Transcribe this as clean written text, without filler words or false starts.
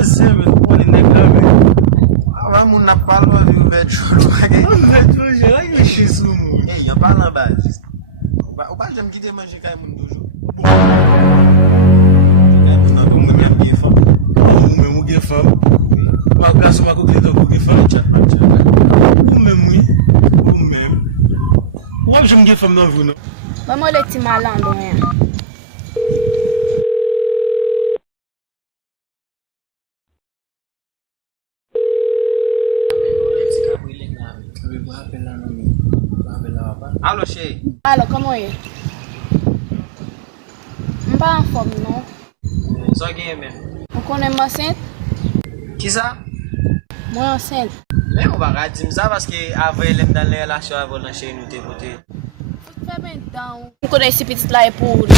você, meu, pô, nem lembra. Vamos na palma, viu, velho? Velho, já é isso, mano. Ei, eu falo na base. O pai já me disse, mas já cai muito dojo. Não, eu me minha bifa. O meu bifa. Uma graça, uma coisa do bifa, tchau, tchau. O mesmo. O pai já me bifa, não viu, não? Vamos olhar esse malandro, né? Alô, Shei. Alô, como é? Não vai fome, não? Só quem é mesmo? Não conhece mais centro? Qui ça? Moi, centro. Mesmo bagagem, me sabe que a velha me dá relação a voltar cheio no tempo dele. Então, não conhece esse petit lá é puro.